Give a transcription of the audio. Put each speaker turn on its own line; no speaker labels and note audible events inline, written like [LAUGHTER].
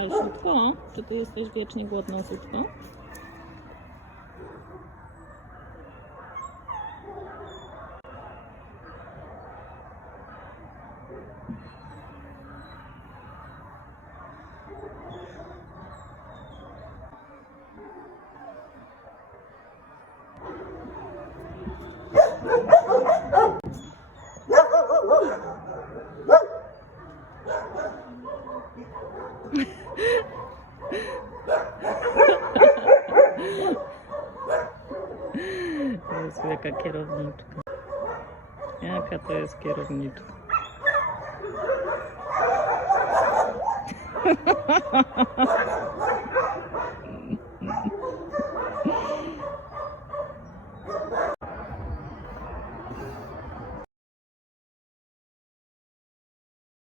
Ale Sutko, czy ty jesteś wiecznie głodną [LAUGHS] Eu ver que quero É a que até quero muito. Ha ha ha ha ha!